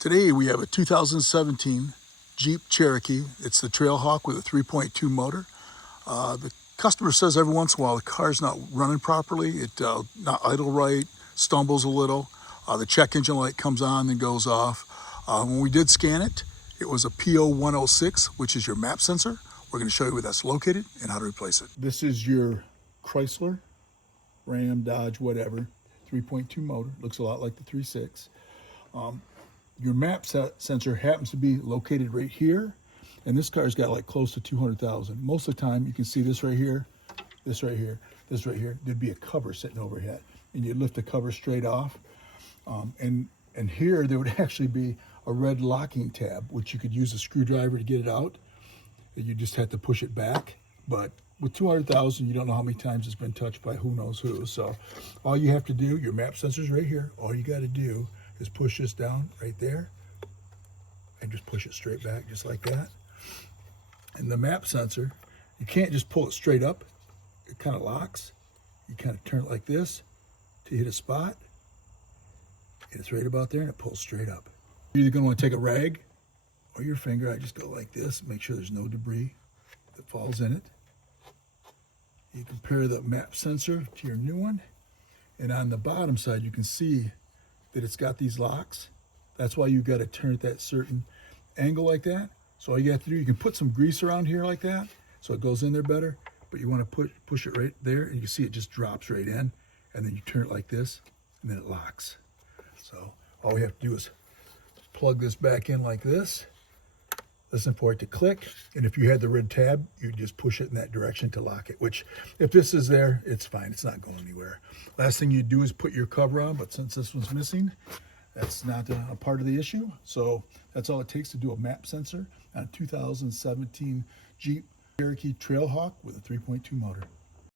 Today we have a 2017 Jeep Cherokee. It's the Trailhawk with a 3.2 motor. The customer says every once in a while the car's not running properly. It not idle right, stumbles a little. The check engine light comes on and goes off. When we did scan it, it was a P0106, which is your map sensor. We're going to show you where that's located and how to replace it. This is your Chrysler, Ram, Dodge, whatever, 3.2 motor. Looks a lot like the 3.6. Your map sensor happens to be located right here, and this car's got like close to 200,000. Most of the time, you can see this right here, this right here, this right here. There'd be a cover sitting overhead, and you'd lift the cover straight off. And here there would actually be a red locking tab, which you could use a screwdriver to get it out. You just had to push it back. But with 200,000, you don't know how many times it's been touched by who knows who. So all you have to do, your map sensor's right here. All you got to do is push this down right there and just push it straight back just like that. And the map sensor, you can't just pull it straight up. It kind of locks. You kind of turn it like this to hit a spot. It's right about there and it pulls straight up. You're either going to want to take a rag or your finger. I just go like this, make sure there's no debris that falls in it. You compare the map sensor to your new one, and on the bottom side you can see that it's got these locks. That's why you got to turn it that certain angle like that. So all you have to do, you can put some grease around here like that so it goes in there better, but you want to push it right there, and you see it just drops right in, and then you turn it like this, and then it locks. So all we have to do is plug this back in like this, listen for it to click, and if you had the red tab, you just push it in that direction to lock it, which if this is there, it's fine. It's not going anywhere. Last thing you do is put your cover on, but since this one's missing, that's not a part of the issue. So that's all it takes to do a map sensor on a 2017 Jeep Cherokee Trailhawk with a 3.2 motor.